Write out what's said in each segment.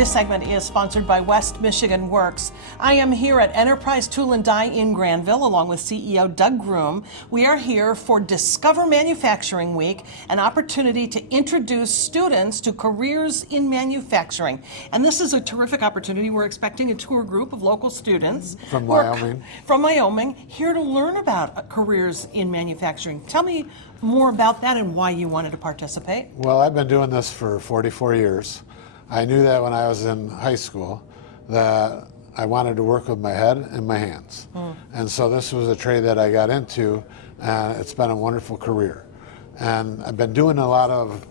This segment is sponsored by West Michigan Works. I am here at Enterprise Tool and Die in Granville along with CEO Doug Groom. We are here for Discover Manufacturing Week, an opportunity to introduce students to careers in manufacturing. And this is a terrific opportunity. We're expecting a tour group of local students From Wyoming. From Wyoming, here to learn about careers in manufacturing. Tell me more about that and why you wanted to participate. Well, I've been doing this for 44 years. I knew that when I was in high school that I wanted to work with my head and my hands. And so this was a trade that I got into, and it's been a wonderful career. And I've been doing a lot of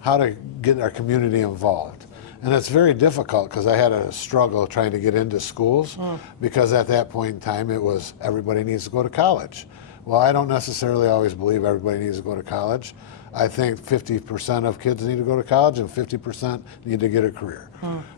how to get our community involved. And it's very difficult because I had a struggle trying to get into schools because at that point in time it was everybody needs to go to college. Well, I don't necessarily always believe everybody needs to go to college. I think 50% of kids need to go to college and 50% need to get a career.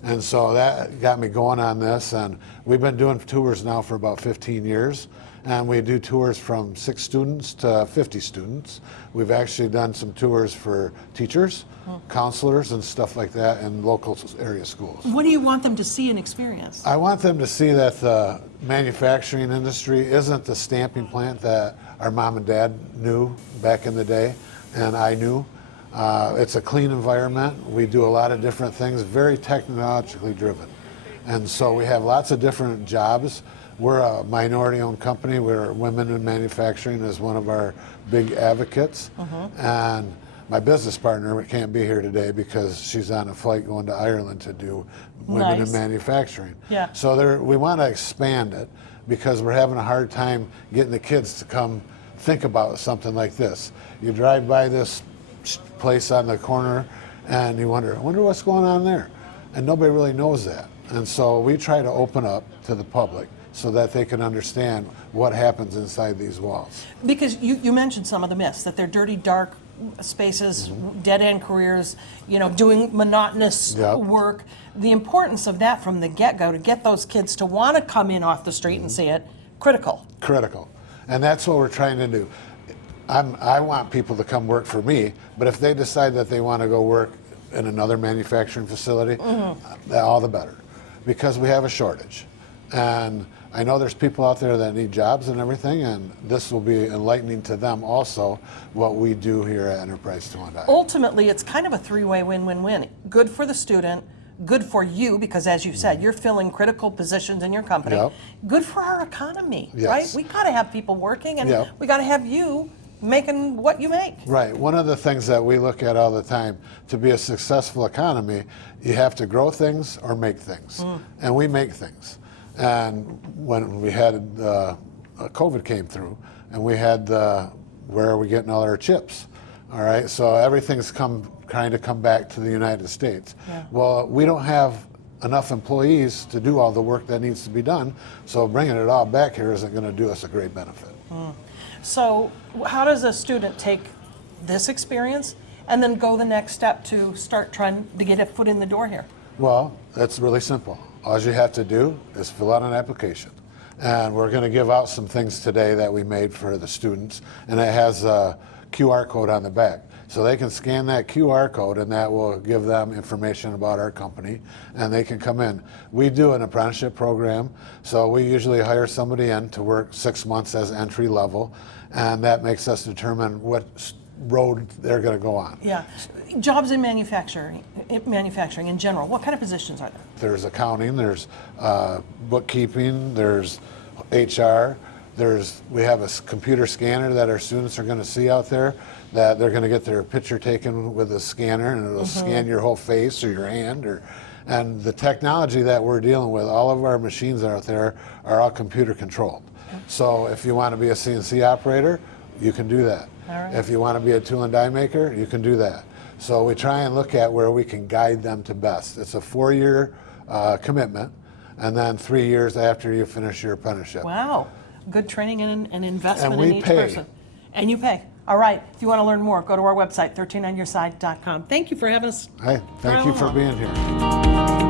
And so that got me going on this, and we've been doing tours now for about 15 years, and we do tours from 6 students to 50 students. We've actually done some tours for teachers, counselors, and stuff like that in local area schools. What do you want them to see and experience? I want them to see that the manufacturing industry isn't the stamping plant that our mom and dad knew back in the day, and I knew. It's a clean environment. We do a lot of different things, very technologically driven. And so we have lots of different jobs. We're a minority-owned company. We're Women in Manufacturing is one of our big advocates. And my business partner can't be here today because she's on a flight going to Ireland to do Women in Manufacturing. So we want to expand it because we're having a hard time getting the kids to come think about something like this. You drive by this place on the corner and you wonder, I wonder what's going on there. And nobody really knows that. And so we try to open up to the public so that they can understand what happens inside these walls. Because you mentioned some of the myths, that they're dirty, dark spaces, dead-end careers, you know, doing monotonous work. The importance of that from the get-go to get those kids to want to come in off the street and see it, critical. Critical. And that's what we're trying to do. I want people to come work for me, but if they decide that they want to go work in another manufacturing facility, all the better, because we have a shortage. And I know there's people out there that need jobs and everything, and this will be enlightening to them also, what we do here at Enterprise Tool and Die. Ultimately, it's kind of a three-way win-win-win. Good for the student, good for you, because as you said, you're filling critical positions in your company. Good for our economy, right? We got to have people working, and we got to have you making what you make. Right. One of the things that we look at all the time, to be a successful economy, you have to grow things or make things. And we make things. And when we had COVID came through, and we had where are we getting all our chips? All right, so everything's come back to the United States. Well, we don't have enough employees to do all the work that needs to be done, so bringing it all back here isn't going to do us a great benefit. So how does a student take this experience and then go the next step to start trying to get a foot in the door here? Well, that's really simple. All you have to do is fill out an application. And we're going to give out some things today that we made for the students, and it has a QR code on the back. So they can scan that QR code, and that will give them information about our company, and they can come in. We do an apprenticeship program, so we usually hire somebody in to work 6 months as entry level, and that makes us determine what road they're going to go on. Jobs in manufacturing in general, what kind of positions are there? There's accounting, there's bookkeeping, there's HR. We have a computer scanner that our students are going to see out there, that they're going to get their picture taken with a scanner, and it'll scan your whole face or your hand. And the technology that we're dealing with, all of our machines out there are all computer controlled. So if you want to be a CNC operator, you can do that. If you want to be a tool and die maker, you can do that. So we try and look at where we can guide them to best. It's a 4-year commitment, and then 3 years after you finish your apprenticeship. Wow. Good training and investment and in each person. And you pay. All right. If you want to learn more, go to our website, 13onyourside.com. Thank you for having us. Hey, thank you for being here.